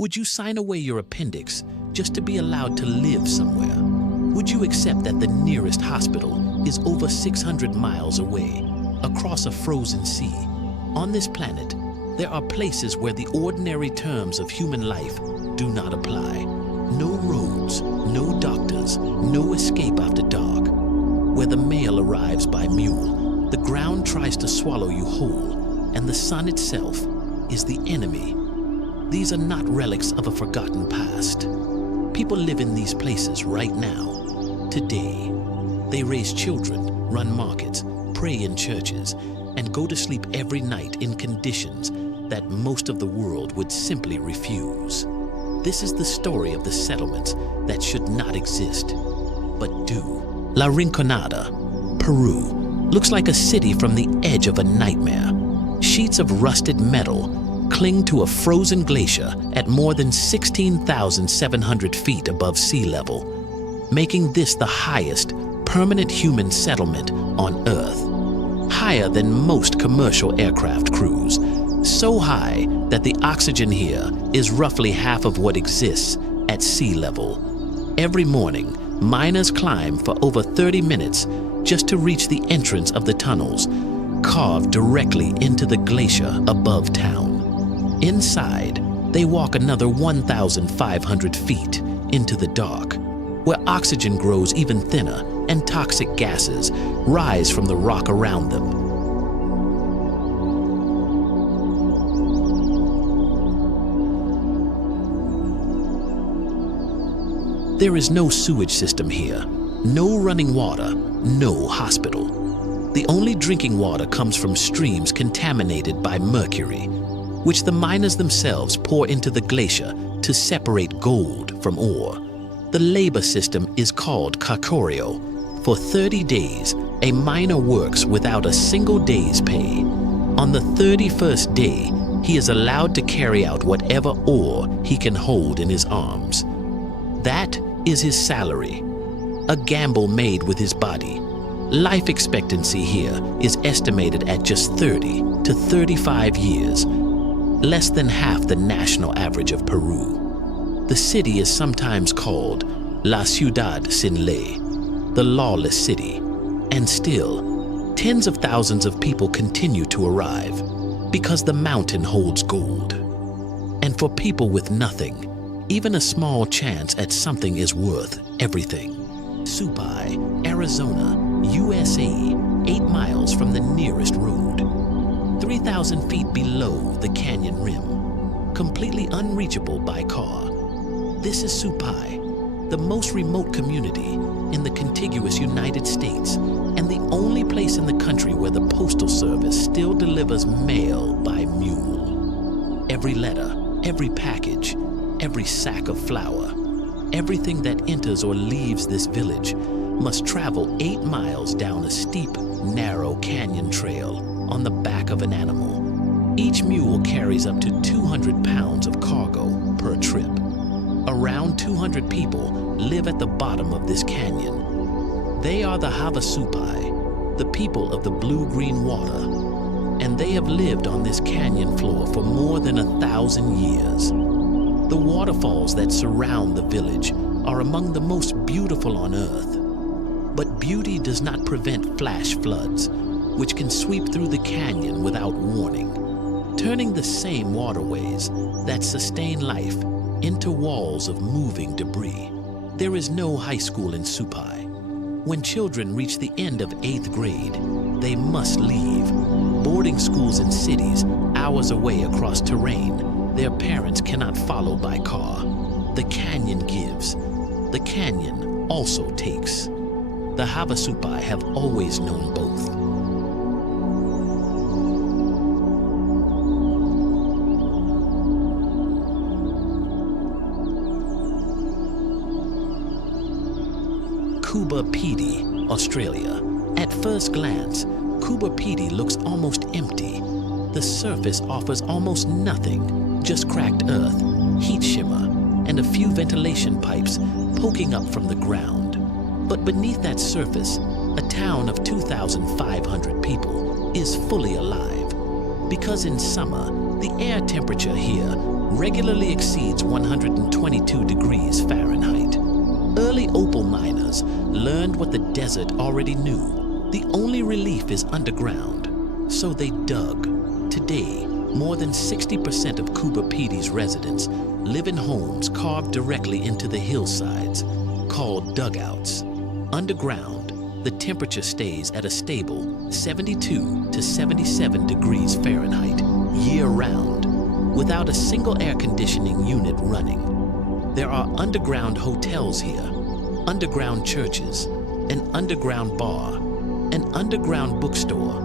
Would you sign away your appendix just to be allowed to live somewhere? Would you accept that the nearest hospital is over 600 miles away, across a frozen sea? On this planet, there are places where the ordinary terms of human life do not apply. No roads, no doctors, no escape after dark. Where the mail arrives by mule, the ground tries to swallow you whole, and the sun itself is the enemy. These are not relics of a forgotten past. People live in these places right now, today. They raise children, run markets, pray in churches, and go to sleep every night in conditions that most of the world would simply refuse. This is the story of the settlements that should not exist, but do. La Rinconada, Peru, looks like a city from the edge of a nightmare. Sheets of rusted metal cling to a frozen glacier at more than 16,700 feet above sea level, making this the highest permanent human settlement on Earth. Higher than most commercial aircraft cruise, so high that the oxygen here is roughly half of what exists at sea level. Every morning, miners climb for over 30 minutes just to reach the entrance of the tunnels, carved directly into the glacier above town. Inside, they walk another 1,500 feet into the dark, where oxygen grows even thinner and toxic gases rise from the rock around them. There is no sewage system here, no running water, no hospital. The only drinking water comes from streams contaminated by mercury, which the miners themselves pour into the glacier to separate gold from ore. The labor system is called carcorio. For 30 days, a miner works without a single day's pay. On the 31st day, he is allowed to carry out whatever ore he can hold in his arms. That is his salary, a gamble made with his body. Life expectancy here is estimated at just 30 to 35 years, less than half the national average of Peru. The city is sometimes called La Ciudad Sin Ley, the lawless city, and still, tens of thousands of people continue to arrive because the mountain holds gold. And for people with nothing, even a small chance at something is worth everything. Supai, Arizona, USA, 8 miles from the nearest road. 3,000 feet below the canyon rim, completely unreachable by car. This is Supai, the most remote community in the contiguous United States and the only place in the country where the Postal Service still delivers mail by mule. Every letter, every package, every sack of flour, everything that enters or leaves this village must travel 8 miles down a steep, narrow canyon trail on the back of an animal. Each mule carries up to 200 pounds of cargo per trip. Around 200 people live at the bottom of this canyon. They are the Havasupai, the people of the blue-green water, and they have lived on this canyon floor for more than 1,000 years. The waterfalls that surround the village are among the most beautiful on Earth. But beauty does not prevent flash floods, which can sweep through the canyon without warning, turning the same waterways that sustain life into walls of moving debris. There is no high school in Supai. When children reach the end of 8th grade, they must leave. Boarding schools in cities hours away across terrain their parents cannot follow by car. The canyon gives. The canyon also takes. The Havasupai have always known both. Coober Pedy, Australia. At first glance, Coober Pedy looks almost empty. The surface offers almost nothing, just cracked earth, heat shimmer, and a few ventilation pipes poking up from the ground. But beneath that surface, a town of 2,500 people is fully alive. Because in summer, the air temperature here regularly exceeds 122 degrees Fahrenheit. Early opal miners learned what the desert already knew. The only relief is underground, so they dug. Today, more than 60% of Cuba Peti's residents live in homes carved directly into the hillsides, called dugouts. Underground, the temperature stays at a stable 72 to 77 degrees Fahrenheit year-round, without a single air conditioning unit running. There are underground hotels here, underground churches, an underground bar, an underground bookstore,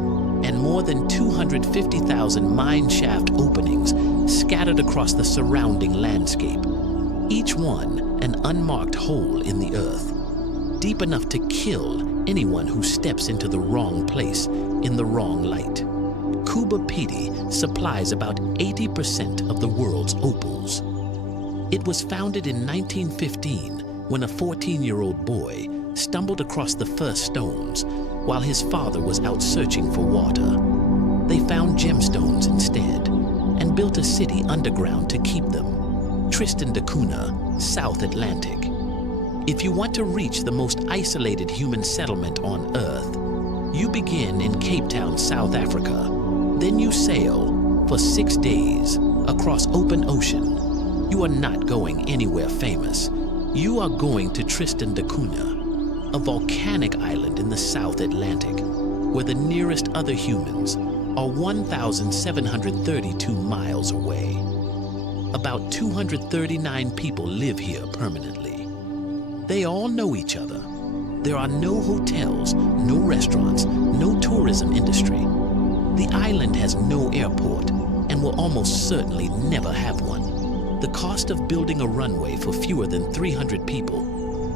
and more than 250,000 mine shaft openings scattered across the surrounding landscape, each one an unmarked hole in the earth, deep enough to kill anyone who steps into the wrong place in the wrong light. Cuba Peti supplies about 80% of the world's opals. It was founded in 1915 when a 14-year-old boy stumbled across the first stones while his father was out searching for water. They found gemstones instead and built a city underground to keep them, Tristan da Cunha, South Atlantic. If you want to reach the most isolated human settlement on Earth, you begin in Cape Town, South Africa. Then you sail for 6 days across open ocean. You are not going anywhere famous. You are going to Tristan da Cunha, a volcanic island in the South Atlantic, where the nearest other humans are 1,732 miles away. About 239 people live here permanently. They all know each other. There are no hotels, no restaurants, no tourism industry. The island has no airport and will almost certainly never have one. The cost of building a runway for fewer than 300 people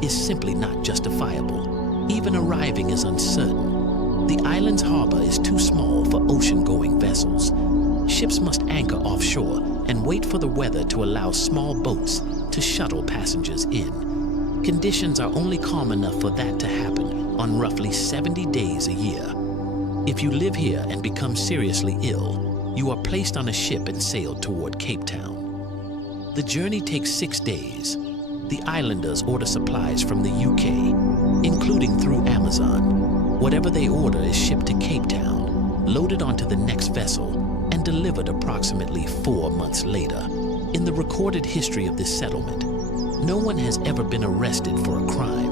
is simply not justifiable. Even arriving is uncertain. The island's harbor is too small for ocean-going vessels. Ships must anchor offshore and wait for the weather to allow small boats to shuttle passengers in. Conditions are only calm enough for that to happen on roughly 70 days a year. If you live here and become seriously ill, you are placed on a ship and sailed toward Cape Town. The journey takes 6 days. The islanders order supplies from the UK, including through Amazon. Whatever they order is shipped to Cape Town, loaded onto the next vessel, and delivered approximately 4 months later. In the recorded history of this settlement, no one has ever been arrested for a crime.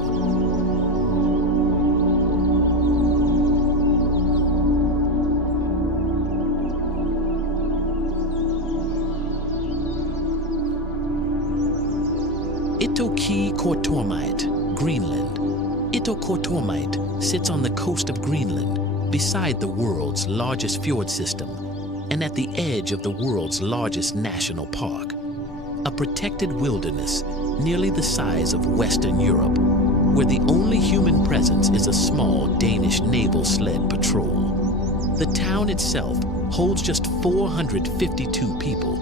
Itoki-Kortormite, Greenland. Itoki-Kortormite sits on the coast of Greenland, beside the world's largest fjord system, and at the edge of the world's largest national park. A protected wilderness nearly the size of Western Europe, where the only human presence is a small Danish naval sled patrol. The town itself holds just 452 people.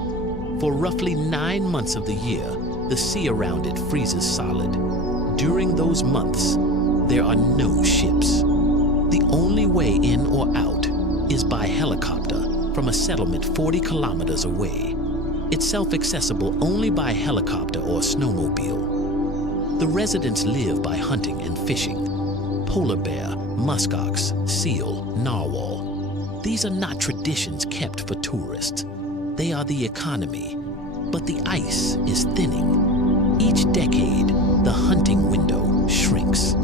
For roughly 9 months of the year, the sea around it freezes solid. During those months, there are no ships. The only way in or out is by helicopter from a settlement 40 kilometers away. It's self-accessible only by helicopter or snowmobile. The residents live by hunting and fishing. Polar bear, muskox, seal, narwhal. These are not traditions kept for tourists. They are the economy. But the ice is thinning. Each decade, the hunting window shrinks.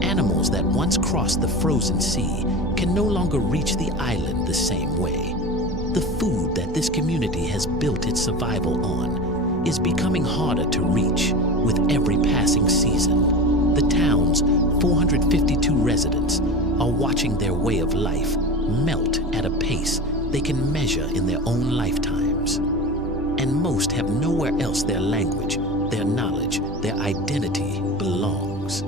Animals that once crossed the frozen sea can no longer reach the island the same way. The food that this community has built its survival on is becoming harder to reach with every passing season. The town's 452 residents are watching their way of life melt at a pace they can measure in their own lifetimes. And most have nowhere else their language, their knowledge, their identity belongs.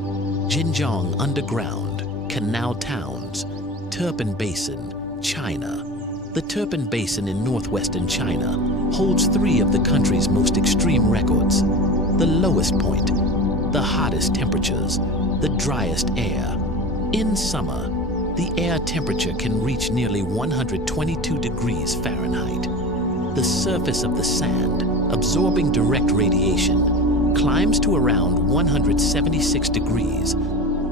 Xinjiang Underground, Canal Towns, Turpan Basin, China. The Turpan Basin in northwestern China holds 3 of the country's most extreme records. The lowest point, the hottest temperatures, the driest air. In summer, the air temperature can reach nearly 122 degrees Fahrenheit. The surface of the sand, absorbing direct radiation, climbs to around 176 degrees,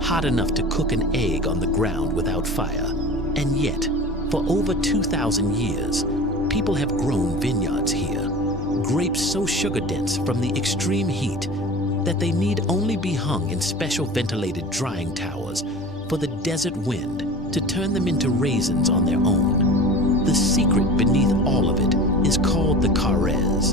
hot enough to cook an egg on the ground without fire. And yet, for over 2,000 years, people have grown vineyards here, grapes so sugar-dense from the extreme heat that they need only be hung in special ventilated drying towers for the desert wind to turn them into raisins on their own. The secret beneath all of it is called the Carrez,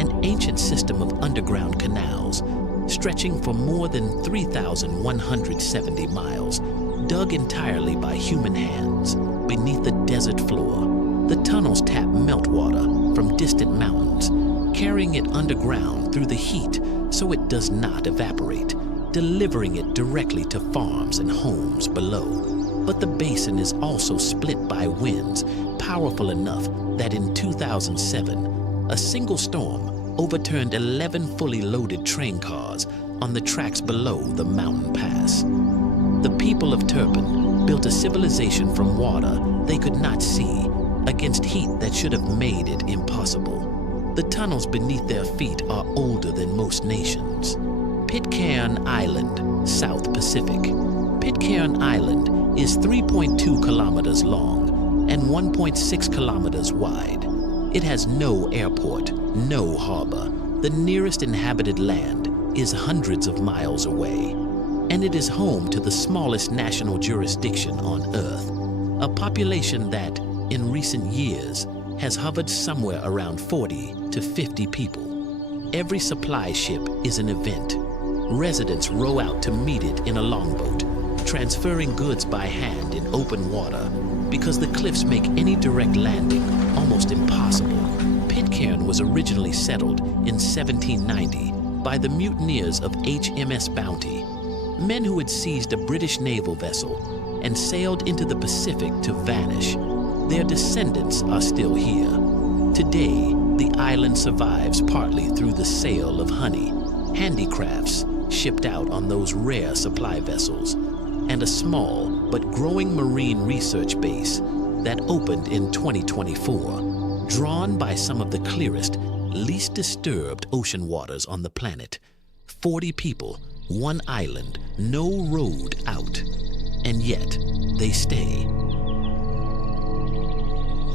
an ancient system of underground canals stretching for more than 3,170 miles, dug entirely by human hands beneath the desert floor. The tunnels tap meltwater from distant mountains, carrying it underground through the heat so it does not evaporate, delivering it directly to farms and homes below. But the basin is also split by winds powerful enough that in 2007, a single storm overturned 11 fully loaded train cars on the tracks below the mountain pass. The people of Turpin built a civilization from water they could not see against heat that should have made it impossible. The tunnels beneath their feet are older than most nations. Pitcairn Island, South Pacific. Pitcairn Island is 3.2 kilometers long and 1.6 kilometers wide. It has no airport, no harbor. The nearest inhabited land is hundreds of miles away, and it is home to the smallest national jurisdiction on Earth, a population that, in recent years, has hovered somewhere around 40 to 50 people. Every supply ship is an event. Residents row out to meet it in a longboat, transferring goods by hand in open water because the cliffs make any direct landing almost impossible. Pitcairn was originally settled in 1790 by the mutineers of HMS Bounty, men who had seized a British naval vessel and sailed into the Pacific to vanish. Their descendants are still here. Today, the island survives partly through the sale of honey, handicrafts shipped out on those rare supply vessels, and a small but growing marine research base that opened in 2024, drawn by some of the clearest, least disturbed ocean waters on the planet. 40 people, one island, no road out, and yet they stay.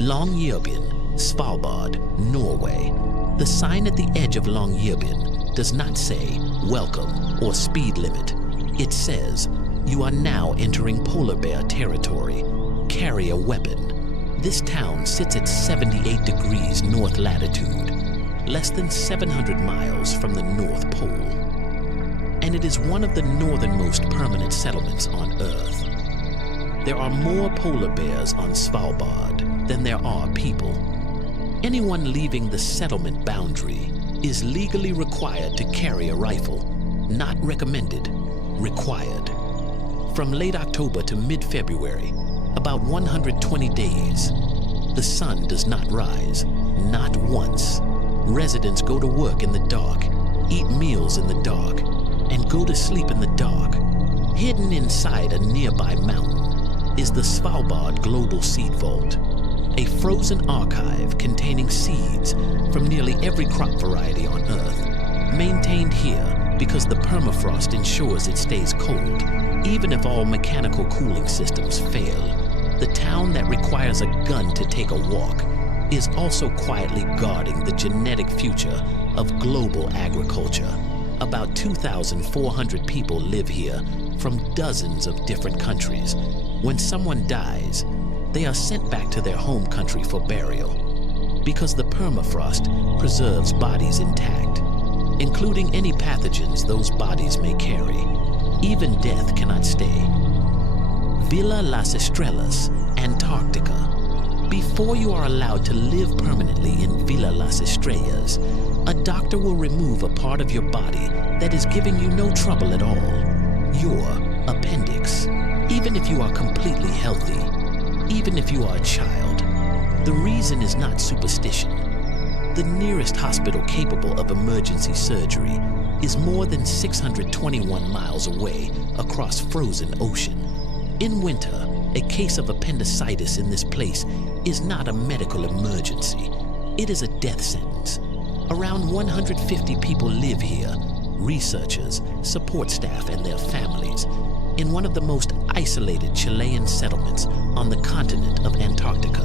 Longyearbyen, Svalbard, Norway. The sign at the edge of Longyearbyen does not say welcome or speed limit. It says you are now entering polar bear territory. Carry a weapon. This town sits at 78 degrees north latitude, less than 700 miles from the North Pole. And it is one of the northernmost permanent settlements on Earth. There are more polar bears on Svalbard than there are people. Anyone leaving the settlement boundary is legally required to carry a rifle. Not recommended, required. From late October to mid-February, about 120 days, the sun does not rise, not once. Residents go to work in the dark, eat meals in the dark, and go to sleep in the dark. Hidden inside a nearby mountain is the Svalbard Global Seed Vault, a frozen archive containing seeds from nearly every crop variety on Earth, maintained here because the permafrost ensures it stays cold, even if all mechanical cooling systems fail. The town that requires a gun to take a walk is also quietly guarding the genetic future of global agriculture. About 2,400 people live here from dozens of different countries. When someone dies, they are sent back to their home country for burial because the permafrost preserves bodies intact, including any pathogens those bodies may carry. Even death cannot stay. Villa Las Estrellas, Antarctica. Before you are allowed to live permanently in Villa Las Estrellas, a doctor will remove a part of your body that is giving you no trouble at all, your appendix. Even if you are completely healthy, even if you are a child. The reason is not superstition. The nearest hospital capable of emergency surgery is more than 621 miles away across frozen ocean. In winter, a case of appendicitis in this place is not a medical emergency. It is a death sentence. Around 150 people live here, researchers, support staff, and their families, in one of the most isolated Chilean settlements on the continent of Antarctica.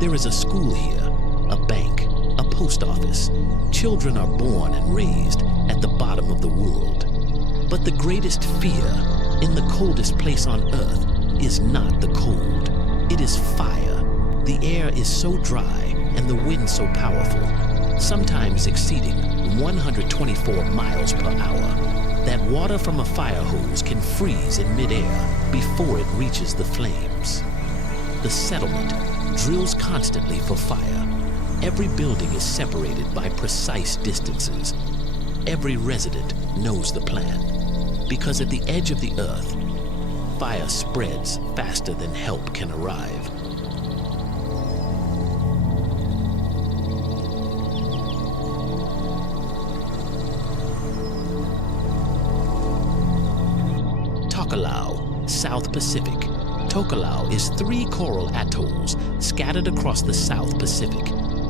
There is a school here, a bank, a post office. Children are born and raised at the bottom of the world. But the greatest fear in the coldest place on Earth is not the cold. It is fire. The air is so dry and the wind so powerful, sometimes exceeding 124 miles per hour, that water from a fire hose can freeze in midair before it reaches the flames. The settlement drills constantly for fire. Every building is separated by precise distances. Every resident knows the plan, because at the edge of the earth, fire spreads faster than help can arrive. Tokelau, South Pacific. Tokelau is 3 coral atolls scattered across the South Pacific.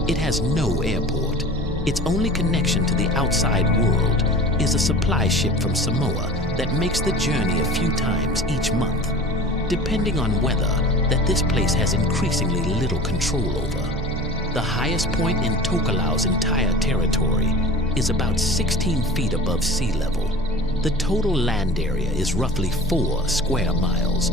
It has no airport. Its only connection to the outside world is a supply ship from Samoa that makes the journey a few times each month, depending on weather that this place has increasingly little control over. The highest point in Tokelau's entire territory is about 16 feet above sea level. The total land area is roughly 4 square miles.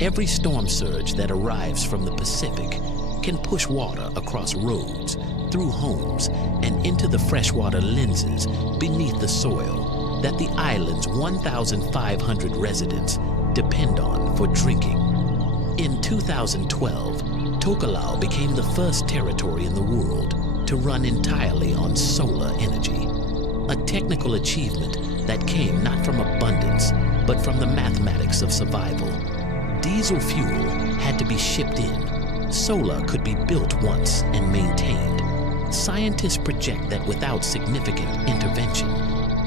Every storm surge that arrives from the Pacific can push water across roads, through homes, and into the freshwater lenses beneath the soil that the island's 1,500 residents depend on for drinking. In 2012, Tokelau became the first territory in the world to run entirely on solar energy, a technical achievement that came not from abundance, but from the mathematics of survival. Diesel fuel had to be shipped in. Solar could be built once and maintained. Scientists project that without significant intervention,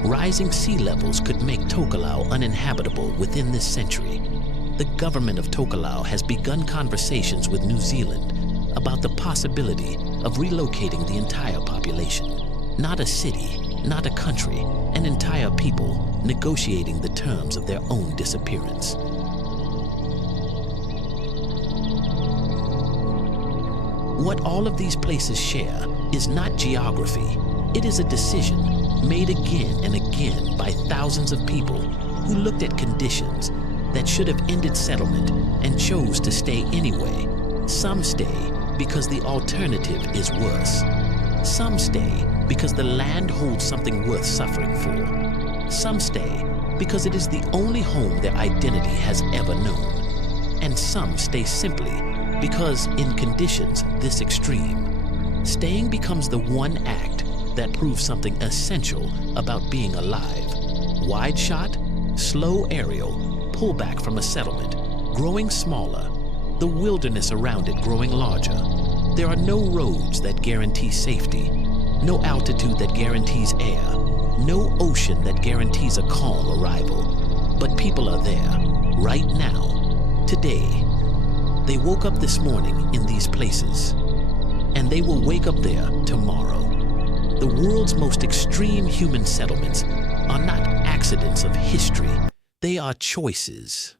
rising sea levels could make Tokelau uninhabitable within this century. The government of Tokelau has begun conversations with New Zealand about the possibility of relocating the entire population. Not a city, not a country, an entire people negotiating the terms of their own disappearance. What all of these places share is not geography. It is a decision made again and again by thousands of people who looked at conditions that should have ended settlement and chose to stay anyway. Some stay because the alternative is worse. Some stay because the land holds something worth suffering for. Some stay because it is the only home their identity has ever known. And some stay simply because in conditions this extreme, staying becomes the one act that proves something essential about being alive. Wide shot, slow aerial, pullback from a settlement, growing smaller, the wilderness around it growing larger. There are no roads that guarantee safety, no altitude that guarantees air, no ocean that guarantees a calm arrival. But people are there, right now, today. They woke up this morning in these places, and they will wake up there tomorrow. The world's most extreme human settlements are not accidents of history. They are choices.